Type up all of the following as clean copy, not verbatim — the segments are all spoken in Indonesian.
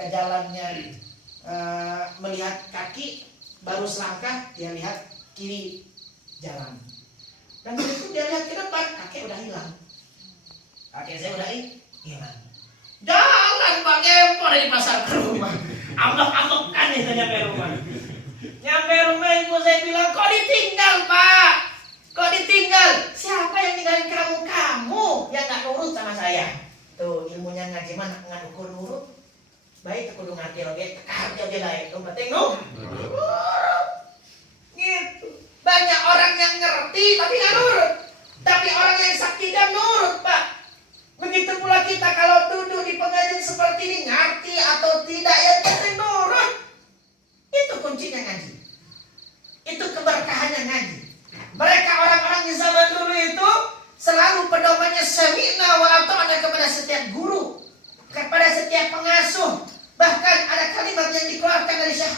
ketika jalannya melihat kaki, baru selangkah dia lihat kiri jalan. Dan begitu dia lihat ke depan, kakek udah hilang. Kakek saya udah hilang. Jalan pakai empor dari pasar ke rumah. Ambek-ambek kan itu nyampe rumah. Nyampe rumah ibu saya bilang, kok ditinggal Pak? Kok ditinggal? Siapa yang tinggalin kamu? Kamu yang gak nurut sama saya. Tuh ilmunya ngaji mana nggak ukur nurut. Baik kudu ngerti oke, tekar aja lain. Tuh penting nurut. Gitu. Banyak orang yang ngerti tapi nggak nurut. Tapi orang yang sakti dan nurut Pak. Begitu pula kita kalau duduk di pengajian seperti ini, ngerti atau tidak, ya penting nurut. Itu kuncinya ngaji. Itu keberkahannya ngaji. Mereka orang-orang di zaman dulu itu selalu pedomannya sami'na wa ata'na kepada setiap guru, kepada setiap pengasuh. Bahkan ada kalimat yang dikeluarkan dari Syekh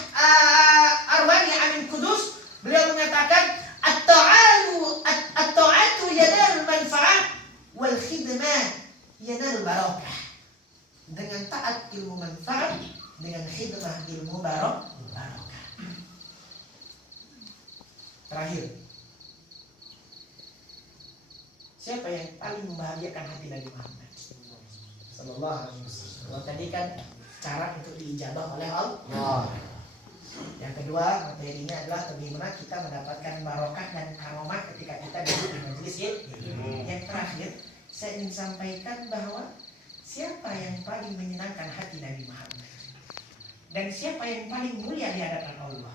Arwani Amin Kudus. Beliau mengatakan at-ta'atu yanalul manfa'ah wal khidmah yanalul barakah. Dengan taat ilmu manfaat, dengan khidmah ilmu barakah. Terakhir, siapa yang paling membahagiakan hati Nabi Muhammad Sallallahu Alaihi Wasallam? Kalau tadi kan cara untuk diijabah oleh Allah. Yang kedua materinya adalah bagaimana kita mendapatkan barokah dan karomah ketika kita duduk di majelis ilmu. Yang terakhir, saya ingin sampaikan bahwa siapa yang paling menyenangkan hati Nabi Muhammad dan siapa yang paling mulia di hadapan Allah.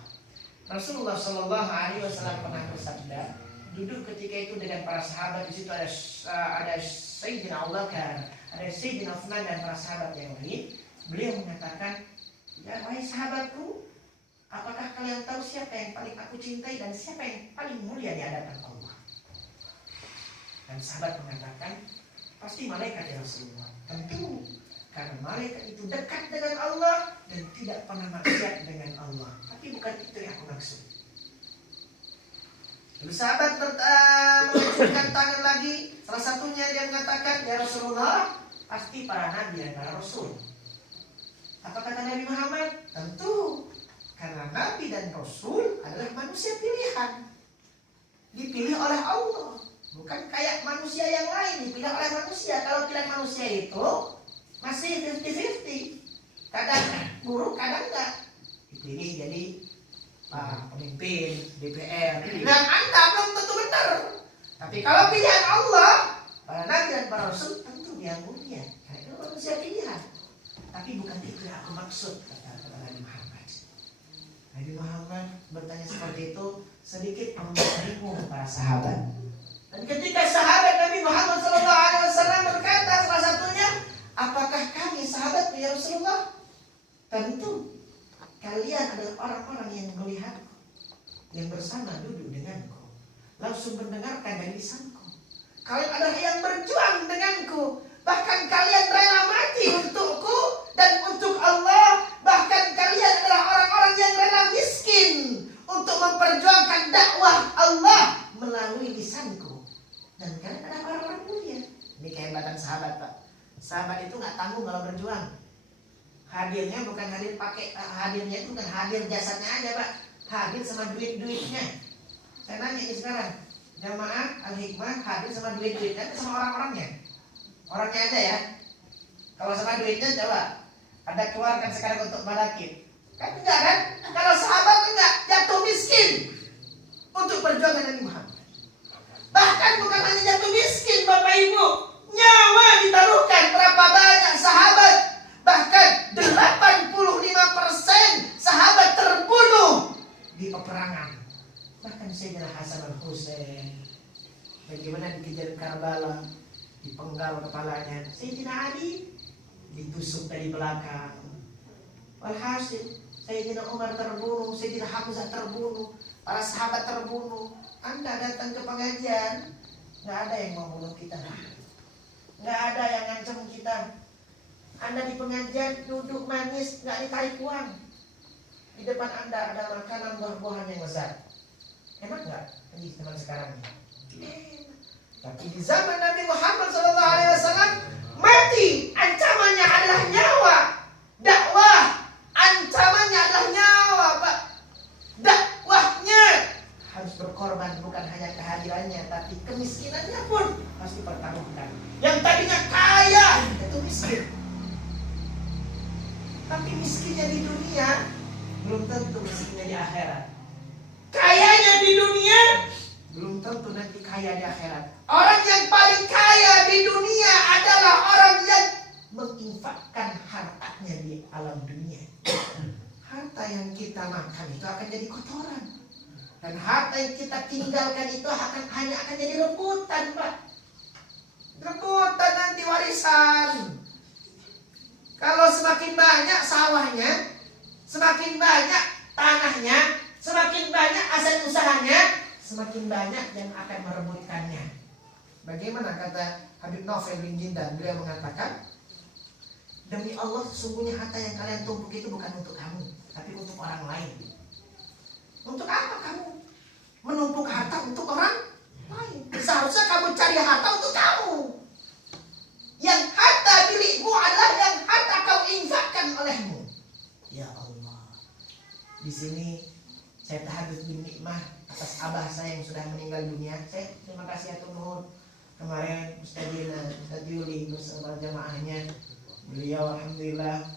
Rasulullah Sallallahu Alaihi Wasallam pernah bersabda, duduk ketika itu dengan para sahabat. Di situ ada Sayyidina Abu Bakar, ada Sayyidina Utsman dan para sahabat yang lain. Beliau mengatakan, ya wahai sahabatku, apakah kalian tahu siapa yang paling aku cintai dan siapa yang paling mulia di hadapan Allah? Dan sahabat mengatakan, pasti malaikat ya Rasulullah. Tentu, karena malaikat itu dekat dengan Allah dan tidak pernah maksiat dengan Allah. Tapi bukan itu yang aku maksud. Lalu sahabat mengacungkan tangan lagi. Salah satunya dia mengatakan, ya Rasulullah, pasti para nabi dan para rasul. Apa kata Nabi Muhammad? Tentu, karena nabi dan rasul adalah manusia pilihan. Dipilih oleh Allah. Bukan kayak manusia yang lain, dipilih oleh manusia. Kalau pilihan manusia itu masih 50-50. Kadang buruk, kadang enggak. Dipilih jadi pemimpin DPR. Pilihan Anda belum tentu benar. Tapi kalau pilihan Allah, para nabi dan para rasul tentu dia mulia. Karena itu manusia pilihan. Tapi bukan itu yang aku maksud, kata Nabi Muhammad. Nabi Muhammad bertanya seperti itu sedikit membingungkan para sahabat. Dan ketika sahabat Nabi Muhammad SAW berkata salah satunya, apakah kami sahabat ya Rasulullah? Tentu kalian adalah orang-orang yang melihatku, yang bersama duduk denganku, langsung mendengarkan dari lisanku. Kalian adalah yang berjuang denganku, bahkan kalian rela mati untukku dan untuk Allah. Bahkan kalian adalah orang-orang yang rela miskin untuk memperjuangkan dakwah Allah melalui lisanku. Dan kalian adalah orang-orang mulia. Ini kehebatan sahabat, Pak. Sahabat itu nggak tanggung kalau berjuang. Hadirnya bukan hadir hadirnya itu bukan hadir jasadnya aja, Pak. Hadir sama duit-duitnya. Saya nanya ini sekarang, jamaah Al-Hikmah hadir sama duit-duitnya atau sama orang-orangnya? Orangnya aja ya. Kalau sama duitnya coba Anda keluarkan sekarang untuk malakit. Kan enggak kan? Kalau sahabat enggak, jatuh miskin untuk perjuangan Nabi Muhammad. Bahkan bukan hanya jatuh miskin, Bapak Ibu, nyawa ditaruhkan. Berapa banyak sahabat, bahkan 85% sahabat terbunuh di peperangan. Bahkan Sayyidina Hasan al-Husain, bagaimana dikejar Karbala, dipenggal kepalanya. Sayyidina Ali ditusuk dari belakang. Walhasil Sayyidina Umar terbunuh, Sayyidina Hamzah terbunuh, para sahabat terbunuh. Anda datang ke pengajian, nggak ada yang mau bunuh kita, nggak ada yang ngancam kita. Anda di pengajian duduk manis, nggak ditarik uang. Di depan Anda ada makanan buah-buahan yang lezat. Enak nggak? Ini zaman sekarang ini. Tapi di zaman Nabi Muhammad SAW mati, ancamannya adalah nyawa. Dakwah Tapi miskinnya di dunia belum tentu miskinnya di akhirat. Kayanya di dunia belum tentu nanti kaya di akhirat. Orang yang paling kaya di dunia adalah orang yang menginfakkan hartanya di alam dunia. Harta yang kita makan itu akan jadi kotoran. Dan harta yang kita tinggalkan itu hanya akan jadi rebutan, Pak. Rebutan nanti warisan. Kalau semakin banyak sawahnya, semakin banyak tanahnya, semakin banyak aset usahanya, semakin banyak yang akan merebutkannya. Bagaimana kata Habib Novel bin Jindan? Beliau mengatakan, demi Allah sesungguhnya harta yang kalian tumpuk itu bukan untuk kamu, tapi untuk orang lain. Untuk apa kamu menumpuk harta untuk orang lain? Seharusnya kamu cari harta untuk kamu. Yang harta milikmu adalah yang harta kau infakkan olehmu. Ya Allah. Di sini saya tahadzuts bin nikmah atas abah saya yang sudah meninggal dunia. Saya terima kasih atur nuhun. Kemarin Ustaz Yuli bersama jamaahnya, beliau alhamdulillah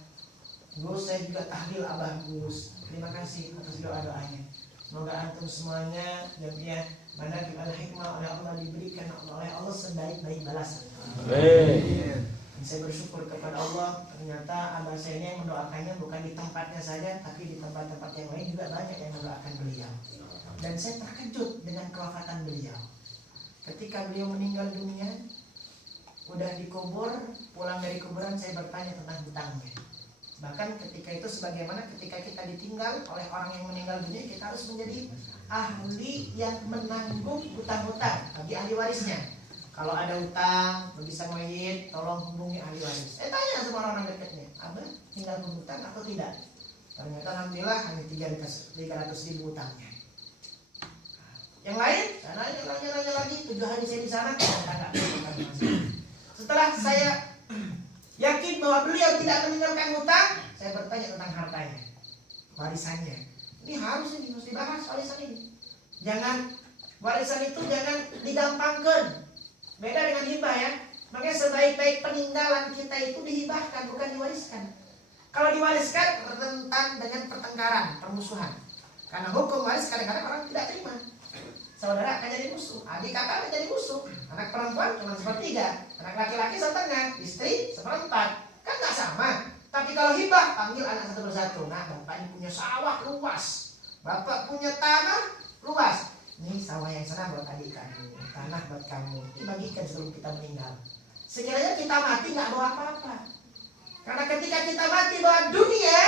Gus, saya juga tahlil abah Gus. Terima kasih atas doa-doanya. Semoga antum semuanya jamiah manaqib al-hikmah oleh Allah diberikan oleh Allah sebaik-baik balasan. Amin. Saya bersyukur kepada Allah, ternyata abah saya yang mendoakannya bukan di tempatnya saja, tapi di tempat-tempat yang lain juga banyak yang mendoakan beliau. Dan saya terkejut dengan kewafatan beliau. Ketika beliau meninggal dunia, udah dikubur, pulang dari kuburan saya bertanya tentang hutangnya. Bahkan ketika itu sebagaimana ketika kita ditinggal oleh orang yang meninggal dunia, kita harus menjadi ahli yang menanggung hutang-hutang bagi ahli warisnya. Kalau ada hutang bagi sang mayit, tolong hubungi ahli waris. Saya tanya sama orang dekatnya, abah tinggal berhutang atau tidak? Ternyata alhamdulillah hanya 300.000 hutangnya. Yang lain, saya nanya lagi, 7 hari saya di sana, setelah saya yakin bahwa beliau tidak meninggalkan hutang, saya bertanya tentang hartanya, warisannya. Ini harus dibahas warisan ini. Jangan warisan itu jangan digampangkan. Beda dengan hibah ya. Makanya sebaik-baik peninggalan kita itu dihibahkan, bukan diwariskan. Kalau diwariskan rentan dengan pertengkaran, permusuhan. Karena hukum waris kadang-kadang orang tidak terima. Saudara akan jadi musuh, adik kakak akan jadi musuh. Anak perempuan cuma 1/3, anak laki-laki 1/2, istri 1/4. Kan gak sama. Tapi kalau hibah, panggil anak satu persatu. Nah, bapak ini punya sawah luas, bapak punya tanah luas. Ini sawah yang sana buat adik kamu, tanah buat kamu. Dibagikan sebelum kita meninggal. Sekiranya kita mati gak bawa apa-apa. Karena ketika kita mati bawa dunia,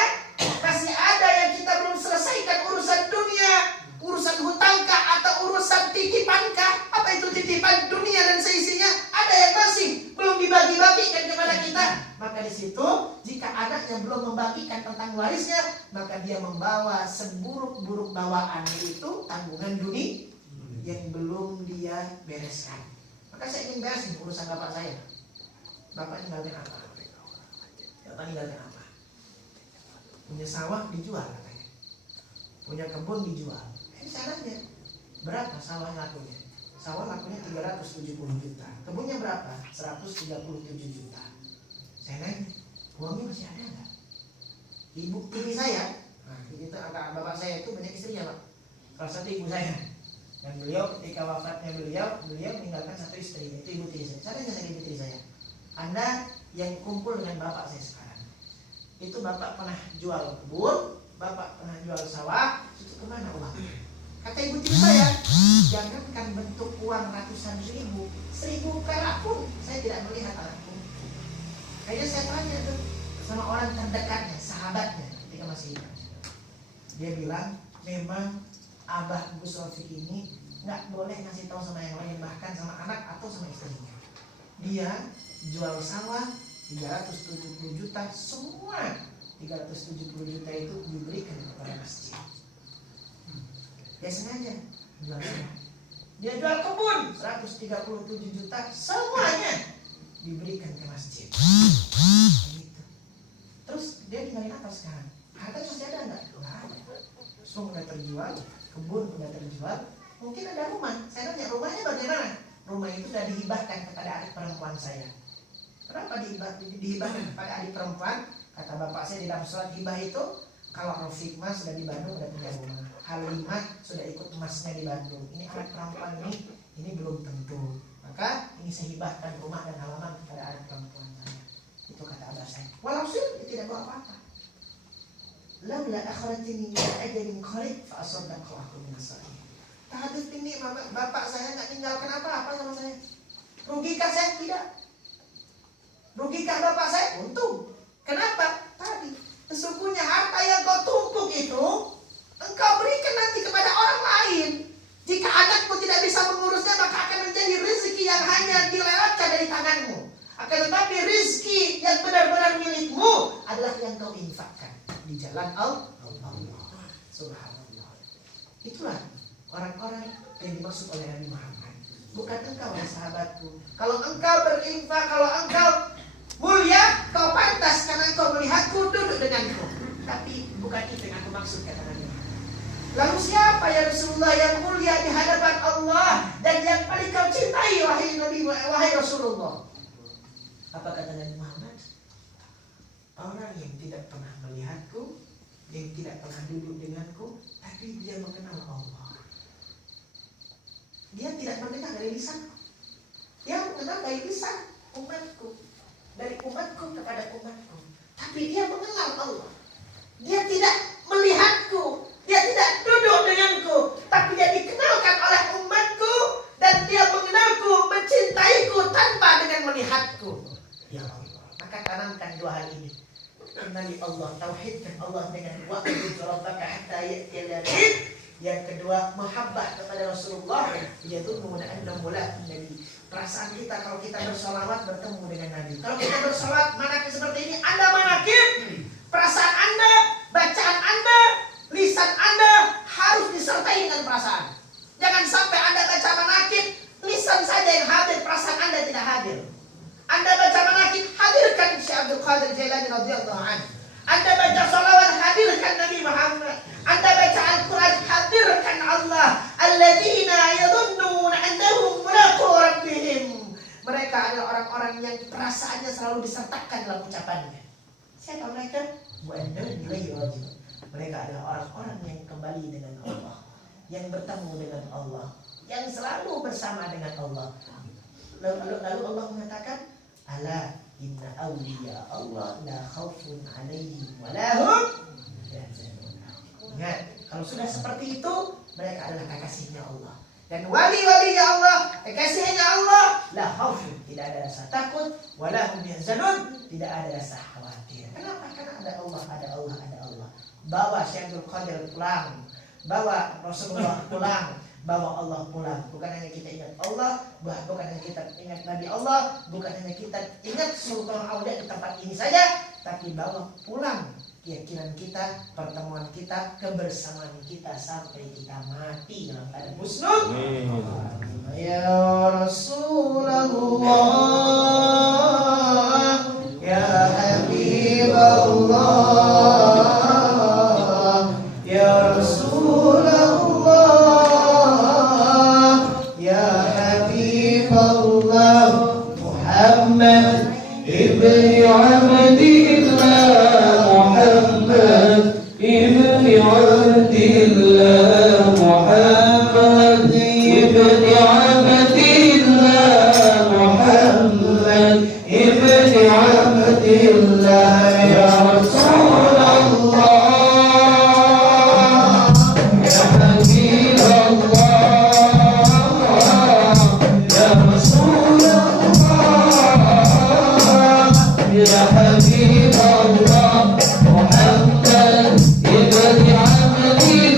masih ada yang kita belum selesaikan urusan dunia. Urusan hutangkah atau urusan titipankah? Apa itu titipan dunia dan seisinya? Ada yang masih belum dibagi-bagikan kepada kita. Maka di situ jika anaknya belum membagikan tentang warisnya, maka dia membawa seburuk-buruk bawaan, yaitu tanggungan dunia yang belum dia bereskan. Maka saya ingin beresin urusan bapak saya. Bapak ninggalkan apa? Bapak ninggalkan apa? Punya sawah dijual katanya. Punya kebun dijual. Saya nanya, berapa sawah lakunya? Sawah lakunya 370 juta. Kebunnya berapa? 137 juta. Saya nanya, uangnya masih ada nggak? Ibu tiri saya, nah itu agak bapak saya itu banyak istrinya Pak. Salah satu ibu saya. Dan beliau ketika wafatnya beliau meninggalkan satu istri, itu ibu tiri saya. Saya nanya sama ibu tiri saya, Anda yang kumpul dengan bapak saya sekarang, itu bapak pernah jual kebun, bapak pernah jual sawah, itu kemana uangnya? Kata ibu tiri saya, jangankan bentuk uang ratusan ribu, 1000 perak pun saya tidak melihat anakku. Kayaknya saya tanya tuh sama orang terdekatnya, sahabatnya ketika masih hidup. Dia bilang, memang Abah Gus Rafiq ini nggak boleh ngasih tahu sama yang lain, bahkan sama anak atau sama istrinya. Dia jual sawah 370 juta, semua 370 juta itu diberikan kepada masjid. Dia sengaja jual sawah. Dia jual kebun 137 juta, semuanya diberikan ke masjid. Gitu. Terus dia tinggalin apa sekarang? Harta masih ada nggak? Nggak ada. Semua udah terjual, kebun udah terjual. Mungkin ada rumah. Saya nanya, rumahnya bagaimana? Rumah itu sudah dihibahkan kepada adik perempuan saya. Kenapa dihibahkan kepada adik perempuan? Kata bapak saya di dalam surat hibah itu, kalau Rofikma sudah di Bandung udah punya rumah, Halimah sudah ikut emasnya di Bandung, ini anak perempuan ini belum tentu. Maka ini saya hibahkan rumah dan halaman kepada anak perempuan saya. Itu kata abah saya. Walhasil dia tidak bawa apa-apa. Laula akhiratini min ajalin qarib fa asaddaqu aku min as-salihin. Tahadus ini bapak saya nggak tinggalkan apa-apa sama saya. Rugikah saya? Tidak. Rugikah bapak saya? Untung. Kenapa? Tadi sesungguhnya harta yang kau tumpuk itu engkau berikan nanti kepada orang lain. Jika anakmu tidak bisa mengurusnya, maka akan menjadi rezeki yang hanya dilewatkan dari tanganmu. Akan tetapi rezeki yang benar-benar milikmu adalah yang kau infakkan di jalan Allah. Subhanallah. Itulah orang-orang yang dimaksud oleh Nabi Muhammad. Bukan engkau ya sahabatku. Kalau engkau berinfak, kalau engkau mulia, kau pantas karena engkau melihatku duduk denganku. Tapi bukan itu yang aku maksud, kata Nabi Muhammad. Lalu siapa ya Rasulullah yang mulia di hadapan Allah dan yang paling kau cintai wahai Nabi, wahai Rasulullah? Apa kata Nabi Muhammad? Orang yang tidak pernah melihatku, yang tidak pernah duduk denganku, tapi dia mengenal Allah. Dia tidak mendengar dari lisanku, dia mengenal dari lisan umatku, dari umatku kepada umatku. Tapi dia mengenal Allah. Dia tidak melihatku, dia tidak duduk denganku, tapi dia dikenalkan oleh umatku dan dia mengenalku, mencintaiku tanpa dengan melihatku. Ya Allah, maka tanamkan dua hal ini. Kenali Allah, tauhidkan Allah dengan wa'bud rabbaka hatta ya'tiyal yaqin. Yang kedua, mahabbah kepada Rasulullah, yaitu menggunakan mulai Nabi. Perasaan kita kalau kita bersolawat bertemu dengan Nabi. Kalau kita bersolawat manakib seperti ini, Anda manakib. Perasaan Anda, bacaan Anda, lisan Anda harus disertai dengan perasaan. Jangan sampai Anda baca manakib, lisan saja yang hadir, perasaan Anda tidak hadir. Anda baca manakib, hadirkan Syekh Abdul Qadir Jailani radhiyallahu anhu. Anda baca salawat, hadirkan Nabi Muhammad. Anda baca Al-Quran, hadirkan Allah. Alladzina yadhunnuna annahum mulaqu rabbihim. Mereka adalah orang-orang yang perasaannya selalu disertakan dalam ucapannya. Siapa mereka? Wa annahum ilaihi raji'un. Mereka adalah orang-orang yang kembali dengan Allah, yang bertemu dengan Allah, yang selalu bersama dengan Allah. Lalu Allah mengatakan, ala inna awliya Allah la khaufun alaihim wa lahum yahzanun. Ingat, kalau sudah seperti itu, mereka adalah kekasihnya Allah. Dan wali-walinya Allah, kekasihnya Allah, la khaufun, tidak ada rasa takut, wa lahum yahzanun, tidak ada rasa khawatir. Kenapa? Karena ada Allah, ada Allah, ada Allah. Bawa Syekh Abdul Qadir pulang, bawa Rasulullah pulang, bawa Allah pulang. Bukan hanya kita ingat Allah, bukan hanya kita ingat Nabi Allah, bukan hanya kita ingat Sultan Aulia di tempat ini saja, tapi bawa pulang keyakinan kita, pertemuan kita, kebersamaan kita sampai kita mati dalam keadaan husnul. Ya Rasulullah, ya Habibullah, ya Rasulullah, ya Habibullah, Muhammad ibni Abdillah, Muhammad ibni Abdillah, Muhammad ibni Abdillah, Muhammad ibni Abdillah, ya Rasulullah, ya Habibullah, ya Rasulullah, ya Habibullah, Muhammad ibni Abdillah.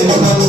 Imam